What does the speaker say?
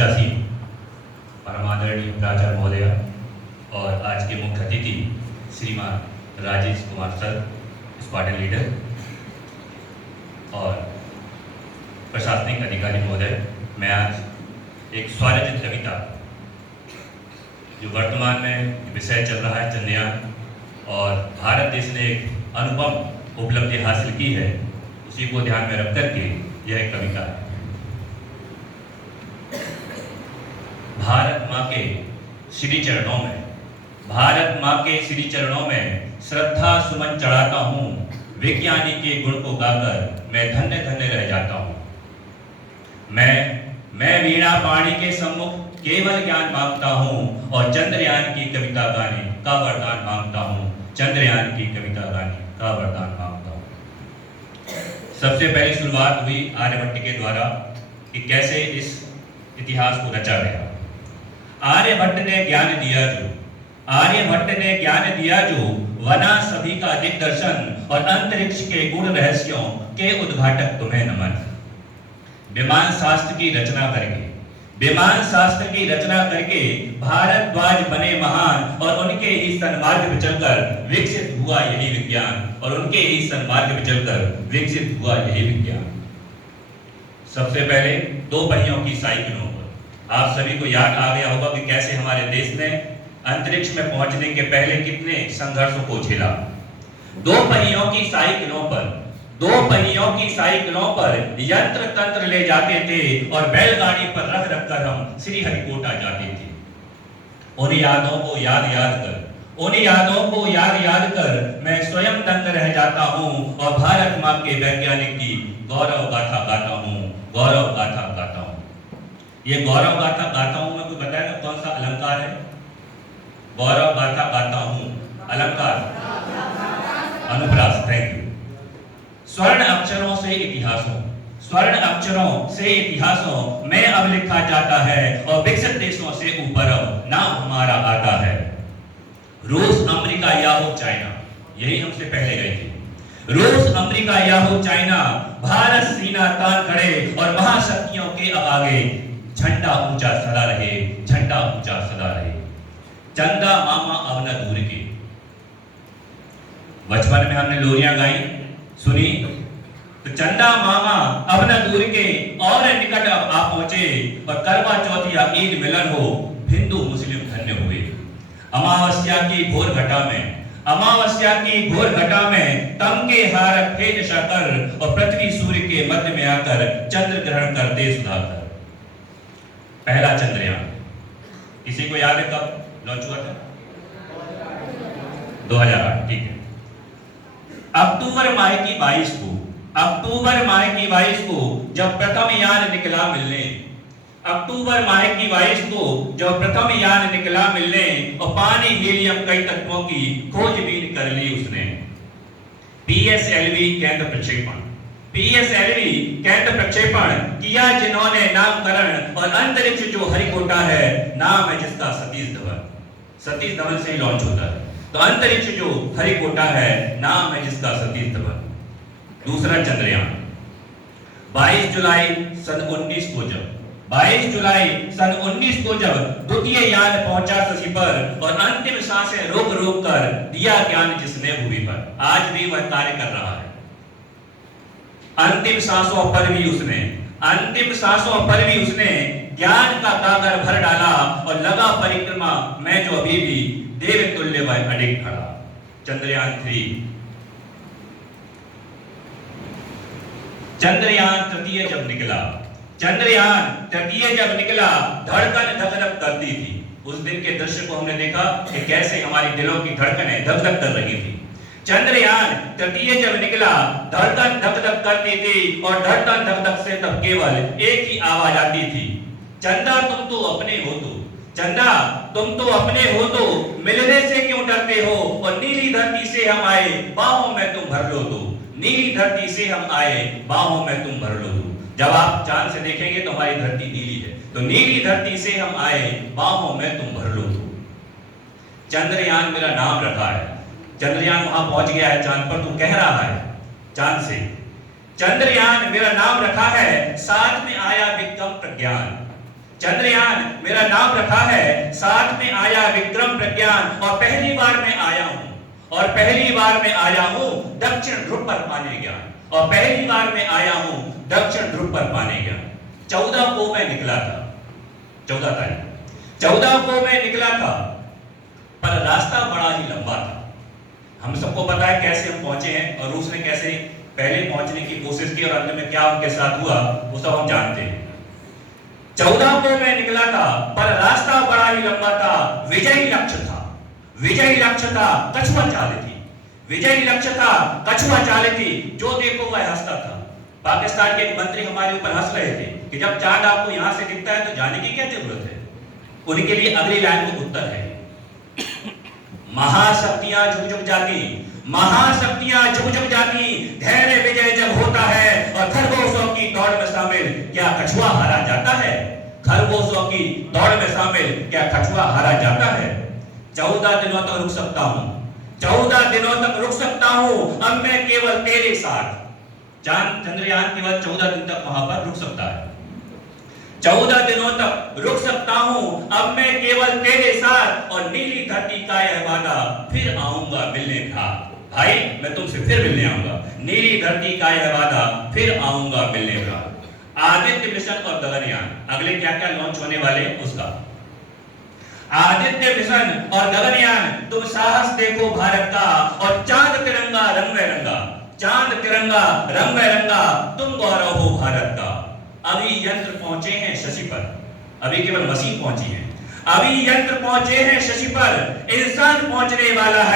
मंचासी परमादरणीय प्राचार्य महोदय और आज के मुख्य अतिथि श्रीमान Rajesh Kumar sir, squadron leader और प्रशासनिक अधिकारी महोदय, मैं आज एक स्वरचित कविता जो वर्तमान में विषय चल रहा है चंद्रयान और भारत देश ने एक अनुपम उपलब्धि हासिल की है, उसी को ध्यान में रख करके यह एक कविता है। भारत माँ के श्री चरणों में, भारत माँ के श्री चरणों में श्रद्धा सुमन चढ़ाता हूँ। विज्ञानी के गुण को गाकर मैं धन्य धन्य रह जाता हूँ। मैं वीणा पाणी के सम्मुख केवल ज्ञान मांगता हूँ और चंद्रयान की कविता गाने का वरदान मांगता हूँ। चंद्रयान की कविता गाने का वरदान मांगता हूँ। सबसे पहली शुरुआत हुई आर्यभट्ट के द्वारा कि कैसे इस इतिहास को रचा गया। आर्यभट्ट ने ज्ञान दिया जो, आर्यभट्ट ने ज्ञान दिया जो, वना सभी का दिग्दर्शन और अंतरिक्ष के गूढ़ रहस्यों के उद्घाटक तुम्हें नमन। विमान शास्त्र की रचना करके, विमान शास्त्र की रचना करके भारद्वाज बने महान और उनके ही सन्मार्ग पे चलकर विकसित हुआ यही विज्ञान, और उनके ही सन्मार्ग पे चलकर विकसित हुआ यही विज्ञान। सबसे पहले दो पहियों की साइकिलों पर आप सभी को याद आ गया होगा कि कैसे हमारे देश ने अंतरिक्ष में पहुंचने के पहले कितने संघर्षों को झेला। दो पहियों की साइकिलों पर, दो पहियों की साइकिलों पर यंत्र तंत्र ले जाते थे और बैलगाड़ी पर रख रख कर हम श्रीहरिकोटा जाते थे। उन यादों को याद याद कर, उन यादों को याद याद कर मैं स्वयं दंग रह जाता हूँ और भारत माँ के वैज्ञानिक की गौरव गाथा गाता हूँ, गौरव गाथा गाता हूँ। ये गौरव गाथा गाता हूँ में कोई बताएगा कौन सा अलंकार है? गौरव गाथा गाता हूँ, अलंकार अनुप्रास। Thank you. स्वर्ण अक्षरों से इतिहासों, स्वर्ण अक्षरों से इतिहासों में अब लिखा जाता है और विकसित देशों से ऊपर अब नाम हमारा आता है। रूस, अमेरिका या हो चाइना, यही हमसे पहले गए थे। रूस, अमेरिका या हो चाइना, भारत सीना तान खड़े और महाशक्तियों के अब आगे झंडा ऊंचा सदा रहे, झंडा ऊंचा सदा रहे। चंदा मामा अब न दूर के, बचपन में हमने लोरियां गाई सुनी, तो चंदा मामा अब न दूर के और निकट अब आ पहुंचे और करवा चौथ या ईद मिलन हो, हिंदू मुस्लिम धन्य हुए। अमावस्या की घोर घटा में, अमावस्या की घोर घटा में तमके हार फेज शकर और पृथ्वी सूर्य के मध्य में आकर चंद्र ग्रहण कर दे सुधाकर। पहला चंद्रयान किसी को याद है कब लॉन्च हुआ था? 2008, ठीक है। अक्टूबर माह की 22 को, अक्टूबर माह की 22 को जब प्रथम यान निकला मिलने, अक्टूबर माह की 22 को जब प्रथम यान निकला मिलने और पानी हीलियम कई तत्वों की खोजबीन कर ली उसने। पीएसएलवी केंद्र प्रक्षेपण, पीएसएलवी केंद्र प्रक्षेपण किया जिन्होंने नामकरण और अंतरिक्ष जो हरिकोटा है नाम है जिसका सतीश धवन, सतीश धवन से ही लॉन्च होता है, तो अंतरिक्ष जो हरिकोटा है नाम है जिसका सतीश धवन। दूसरा चंद्रयान 22 जुलाई सन 19 को जब, 22 जुलाई सन 19 को जब द्वितीय यान पहुंचा शशि पर और अंतिम सांसें रोक रोक कर दिया ज्ञान जिसने भूमि पर, आज भी वह कार्य कर रहा है। अंतिम सांसों पर भी उसने, अंतिम सांसों पर भी उसने ज्ञान का गागर भर डाला और लगा परिक्रमा में जो अभी भी देव तुल्य वह अडिग खड़ा। चंद्रयान 3, चंद्रयान तृतीय जब निकला, चंद्रयान तृतीय जब निकला धड़कन धक धक करती थी। उस दिन के दृश्य को हमने देखा कि कैसे हमारी दिलों की धड़कनें धक धक कर रही थी। चंद्रयान तृतीय जब निकला धड़कन धक धक करती थी और धड़कन धक धक से तब केवल एक ही आवाज आती थी, चंदा तुम तो अपने हो तो, चंदा तुम तो अपने हो तो मिलने से क्यों डरते हो, और नीली धरती से हम आए बाहों में तुम भर लो तो, नीली धरती से हम आए बाहों में तुम भर लो तो। जब आप चांद से देखेंगे तो हमारी धरती नीली है, तो नीली धरती से हम आए बाहों में तुम भर लो तो। चंद्रयान मेरा नाम रखा है, चंद्रयान वहां पहुंच गया है चांद पर, तू कह रहा है चांद से, चंद्रयान मेरा नाम रखा है, साथ में आया विक्रम प्रज्ञान, चंद्रयान मेरा नाम रखा है, साथ में आया विक्रम प्रज्ञान, और पहली बार मैं आया हूं, और पहली बार मैं आया हूं दक्षिण ध्रुव पर पाने ज्ञान, और पहली बार मैं आया हूं दक्षिण ध्रुव पर पाने ज्ञान। 14 को मैं निकला था, 14 तारीख 14 को मैं निकला था, पर रास्ता बड़ा ही लंबा था। हम सबको पता है कैसे हम पहुंचे हैं और रूस ने कैसे पहले पहुंचने की कोशिश की और अंत में क्या उनके साथ हुआ वो सब हम जानते हैं। 14 को मैं निकला था, पर रास्ता बड़ा ही लंबा था, विजयी लक्ष्य था, विजयी लक्ष्य था, कछुआ चाल थी, विजयी लक्ष्य था, कछुआ चाल थी, जो देखो वह हंसता था। पाकिस्तान के एक मंत्री हमारे ऊपर हंस रहे थे कि जब चांद आपको यहां से दिखता है तो जाने की क्या जरूरत है। उनके लिए अगली लाइन में उत्तर है, महाशक्तियां झुक झुक जाती, महाशक्तियां झुक झुक जाती, धैर्य विजय जब होता है, और खरगोशों की दौड़ में शामिल क्या कछुआ हारा जाता है, खरगोशों की दौड़ में शामिल क्या कछुआ हारा जाता है। 14 दिनों तक रुक सकता हूं, 14 दिनों तक रुक सकता हूं, अब मैं केवल तेरे साथ। चंद्रयान केवल 14 दिन तक वहां पर रुक सकता है, 14 दिनों तक रुक सकता हूं, अब मैं केवल तेरे साथ, और नीली धरती का यह वादा, फिर आऊंगा मिलने भाग। भाई मैं तुमसे फिर मिलने आऊंगा, नीली धरती का यह वादा, फिर आऊंगा मिलने भाग। आदित्य मिशन और गगनयान अगले क्या क्या लॉन्च होने वाले उसका। आदित्य मिशन और गगनयान, तुम साहस देखो भारत का, और चांद तिरंगा रंग बिरंगा, चांद तिरंगा रंग बिरंगा, तुम गौरव हो भारत का। अभी यंत्र पहुंचे हैं शशि पर, अभी केवल मशीन पहुंची है, अभी यंत्र पहुंचे हैं शशि पर, इंसान पहुंचने वाला है।